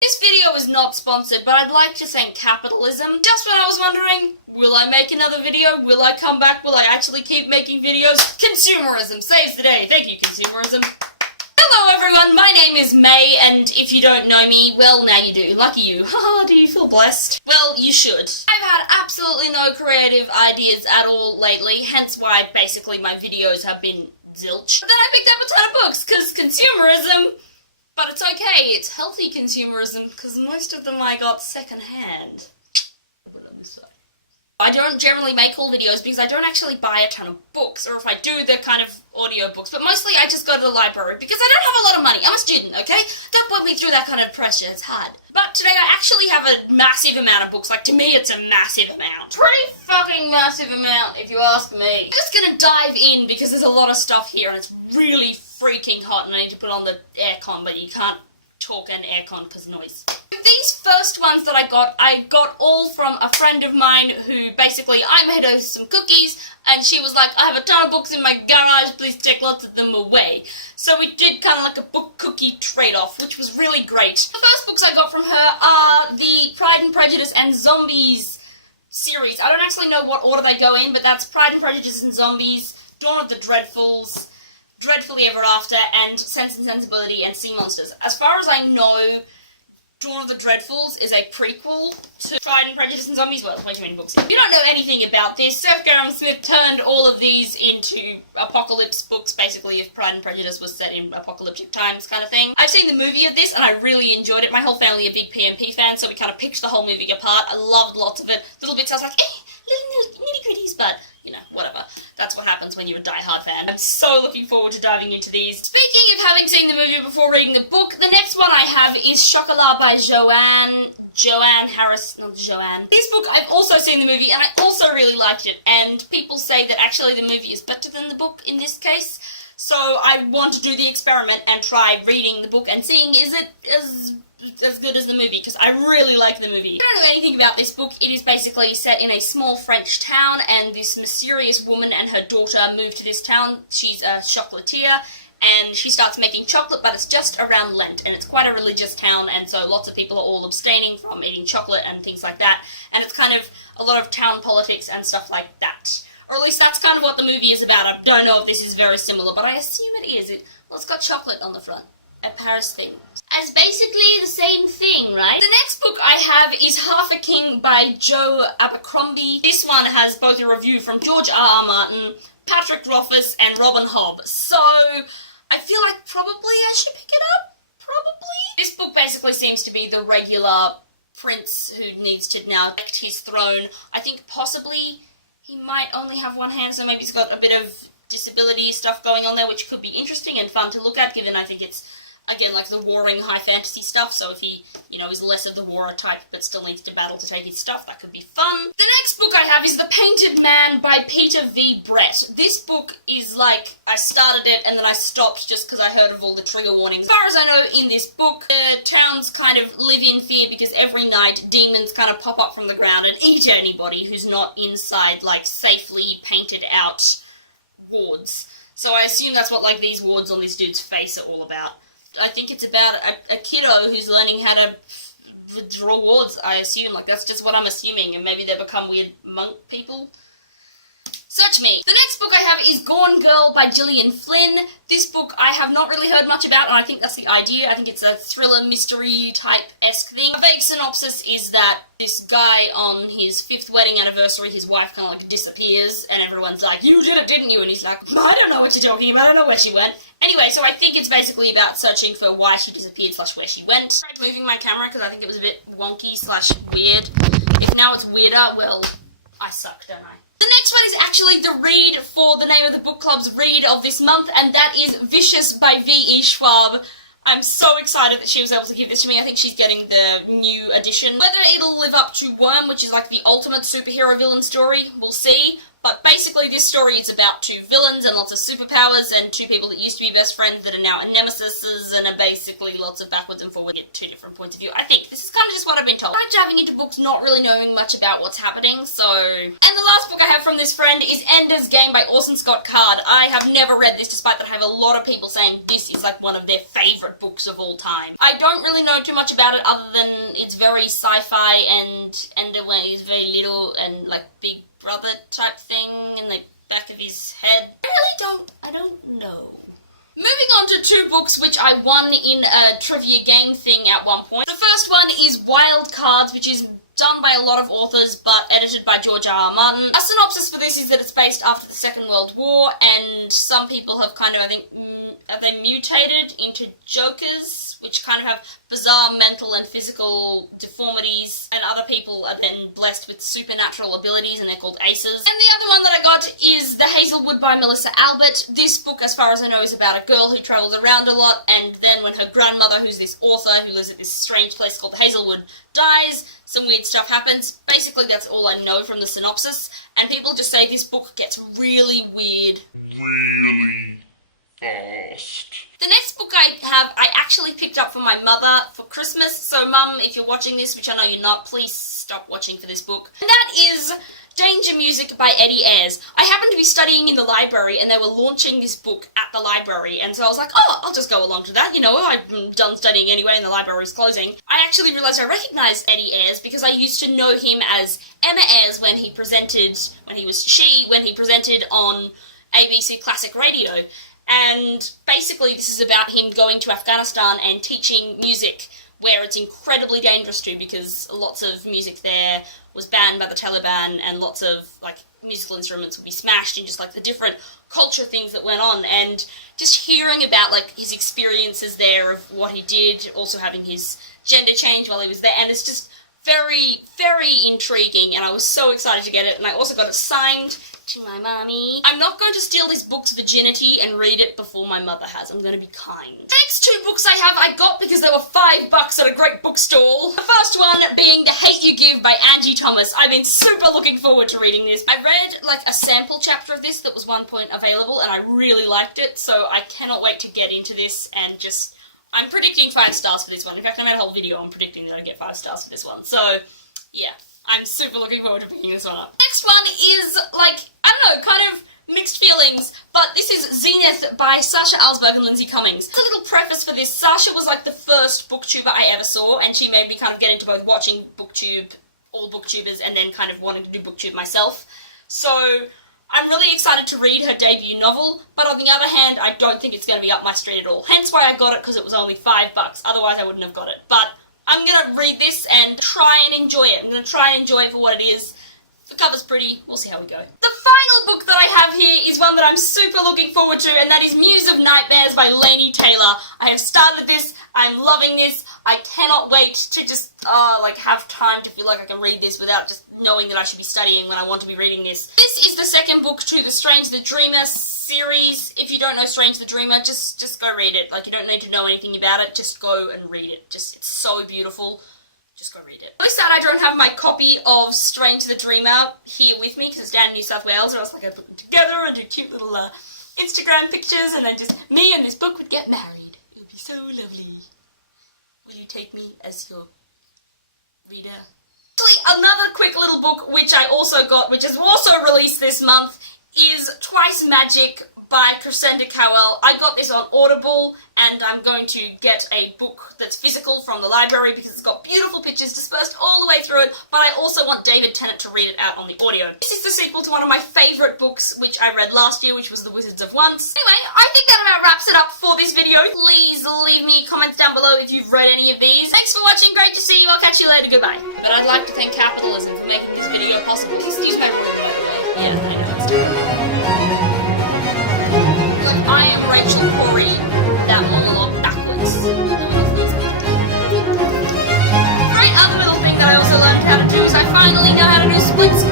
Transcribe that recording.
This video is not sponsored, but I'd like to thank capitalism. Just when I was wondering, will I make another video? Will I come back? Will I actually keep making videos? Consumerism saves the day. Thank you, consumerism. Hello everyone, my name is May, and if you don't know me, well, now you do. Lucky you. Haha, do you feel blessed? Well, you should. I've had absolutely no creative ideas at all lately, hence why basically my videos have been zilch. But then I picked up a ton of books, because consumerism. But it's okay, it's healthy consumerism, because most of them I got secondhand. I don't generally make all videos because I don't actually buy a ton of books, or if I do, they're kind of audio books, but mostly I just go to the library because I don't have a lot of money. I'm a student, okay? Don't put me through that kind of pressure, it's hard. But today I actually have a massive amount of books. Like, to me, it's a massive amount. Pretty fucking massive amount, if you ask me. I'm just gonna dive in because there's a lot of stuff here and it's really freaking hot and I need to put on the aircon, but you can't talk and aircon because noise. These first ones that I got all from a friend of mine who basically, I made her some cookies and she was like, I have a ton of books in my garage, please take lots of them away. So we did kind of like a book cookie trade-off, which was really great. The first books I got from her are the Pride and Prejudice and Zombies series. I don't actually know what order they go in, but that's Pride and Prejudice and Zombies, Dawn of the Dreadfuls, Dreadfully Ever After, and Sense and Sensibility and Sea Monsters. As far as I know, Dawn of the Dreadfuls is a prequel to Pride and Prejudice and Zombies. Well, way too many books. If you don't know anything about this, Seth Grahame-Smith turned all of these into apocalypse books, basically, if Pride and Prejudice was set in apocalyptic times kind of thing. I've seen the movie of this, and I really enjoyed it. My whole family are big PMP fans, so we kind of picked the whole movie apart. I loved lots of it. Little bits I was like, little nitty-gritties, but, you know, whatever. That's what happens when you're a die-hard fan. I'm so looking forward to diving into these. Speaking of having seen the movie before reading the book, the next one I have is Chocolat by Joanne Harris, not Joanne. This book, I've also seen the movie, and I also really liked it, and people say that actually the movie is better than the book in this case, so I want to do the experiment and try reading the book and seeing is it as good as the movie, because I really like the movie. I don't know anything about this book. It is basically set in a small French town, and this mysterious woman and her daughter move to this town. She's a chocolatier, and she starts making chocolate, but it's just around Lent, and it's quite a religious town, and so lots of people are all abstaining from eating chocolate and things like that, and it's kind of a lot of town politics and stuff like that. Or at least that's kind of what the movie is about. I don't know if this is very similar, but I assume it is. Well, it's got chocolate on the front. A Paris thing. As basically the same thing, right? The next book I have is Half a King by Joe Abercrombie. This one has both a review from George R.R. Martin, Patrick Rothfuss, and Robin Hobb. So, I feel like probably I should pick it up. Probably. This book basically seems to be the regular prince who needs to now elect his throne. I think possibly he might only have one hand, so maybe he's got a bit of disability stuff going on there, which could be interesting and fun to look at, given I think it's, again, like the warring high fantasy stuff, so if he, is less of the warrior type but still needs to battle to take his stuff, that could be fun. The next book I have is The Painted Man by Peter V. Brett. This book is like, I started it and then I stopped just because I heard of all the trigger warnings. As far as I know, in this book, the towns kind of live in fear because every night demons kind of pop up from the ground and eat anybody who's not inside, like, safely painted out wards. So I assume that's what, like, these wards on this dude's face are all about. I think it's about a kiddo who's learning how to draw wards, I assume. Like, that's just what I'm assuming, and maybe they become weird monk people. Search me. The next book I have is Gone Girl by Gillian Flynn. This book I have not really heard much about, and I think that's the idea. I think it's a thriller, mystery type-esque thing. A vague synopsis is that this guy, on his 5th wedding anniversary, his wife kind of like disappears, and everyone's like, you did it, didn't you? And he's like, I don't know what you're talking about, I don't know where she went. Anyway, so I think it's basically about searching for why she disappeared / where she went. I tried moving my camera because I think it was a bit wonky / weird. If now it's weirder, well, I suck, don't I? The next one is actually the read for the name of the book club's read of this month, and that is Vicious by V.E. Schwab. I'm so excited that she was able to give this to me. I think she's getting the new edition. Whether it'll live up to Worm, which is like the ultimate superhero villain story, we'll see. But basically this story is about two villains and lots of superpowers and two people that used to be best friends that are now nemesises and are basically lots of backwards and forwards at two different points of view. I think this is kind of just what I've been told. I like diving into books not really knowing much about what's happening, so... And the last book I have from this friend is Ender's Game by Orson Scott Card. I have never read this, despite that I have a lot of people saying this is like one of their favourite books of all time. I don't really know too much about it other than it's very sci-fi and Ender is very little and like big brother type thing in the back of his head. I don't know. Moving on to two books which I won in a trivia game thing at one point. The first one is Wild Cards, which is done by a lot of authors but edited by George R.R. Martin. A synopsis for this is that it's based after the Second World War, and some people have kind of, I think, have they mutated into jokers, which kind of have bizarre mental and physical deformities, and other people are then blessed with supernatural abilities and they're called aces. And the other one that I got is The Hazelwood by Melissa Albert. This book, as far as I know, is about a girl who travels around a lot, and then when her grandmother, who's this author who lives at this strange place called the Hazelwood, dies, some weird stuff happens. Basically, that's all I know from the synopsis, and people just say this book gets really weird. Really fast. The next book I actually picked up for my mother for Christmas, so Mum, if you're watching this, which I know you're not, please stop watching for this book. And that is Danger Music by Eddie Ayres. I happened to be studying in the library and they were launching this book at the library, and so I was like, oh, I'll just go along to that, you know, I'm done studying anyway and the library's closing. I actually realised I recognised Eddie Ayres because I used to know him as Emma Ayres when he presented on ABC Classic Radio. And basically this is about him going to Afghanistan and teaching music where it's incredibly dangerous to, because lots of music there was banned by the Taliban and lots of like musical instruments would be smashed, and just like the different culture things that went on, and just hearing about like his experiences there of what he did, also having his gender change while he was there, and it's just very, very intriguing, and I was so excited to get it, and I also got it signed to my mommy. I'm not going to steal this book's virginity and read it before my mother has. I'm going to be kind. The next two books I got because they were $5 at a great bookstall. The first one being The Hate You Give by Angie Thomas. I've been super looking forward to reading this. I read like a sample chapter of this that was one point available, and I really liked it, so I cannot wait to get into this and just... I'm predicting 5 stars for this one. In fact, I made a whole video on predicting that I get 5 stars for this one. So, yeah. I'm super looking forward to picking this one up. Next one is, like, I don't know, kind of mixed feelings, but this is Zenith by Sasha Alsberg and Lindsay Cummings. Just a little preface for this. Sasha was like the first booktuber I ever saw, and she made me kind of get into both watching booktube, all booktubers, and then kind of wanting to do booktube myself. So I'm really excited to read her debut novel, but on the other hand, I don't think it's going to be up my street at all. Hence why I got it, because it was only $5. Otherwise I wouldn't have got it. But I'm going to read this and try and enjoy it. I'm going to try and enjoy it for what it is. The cover's pretty. We'll see how we go. The final book that I have here is one that I'm super looking forward to, and that is Muse of Nightmares by Laini Taylor. I have started this. I'm loving this. I cannot wait to just, have time to feel like I can read this without just knowing that I should be studying when I want to be reading this. This is the second book to the Strange the Dreamer series. If you don't know Strange the Dreamer, just go read it. Like, you don't need to know anything about it. Just go and read it. It's so beautiful. Just go read it. I'm really sad I don't have my copy of Strange the Dreamer here with me, because it's down in New South Wales, and I was like, I'd put them together and do cute little Instagram pictures, and then just me and this book would get married. It would be so lovely. Will you take me as your reader? Actually, another quick little book which I also got, which is also released this month, is Twice Magic by Crescenda Cowell. I got this on Audible, and I'm going to get a book that's physical from the library because it's got beautiful pictures dispersed all the way through it, but I also want David Tennant to read it out on the audio. This is the sequel to one of my favourite books which I read last year, which was The Wizards of Once. Anyway, I think that about wraps it up for this video. Please leave me comments down below if you've read any of these. Thanks for watching, great to see you, I'll catch you later, goodbye. But I'd like to thank capitalism for making this video possible. Excuse my word, by the way. Yeah, I know it's terrible. I am Rachel Corey, that monologue backwards. Great other little thing that I also learned how to do is I finally know how to do split screen.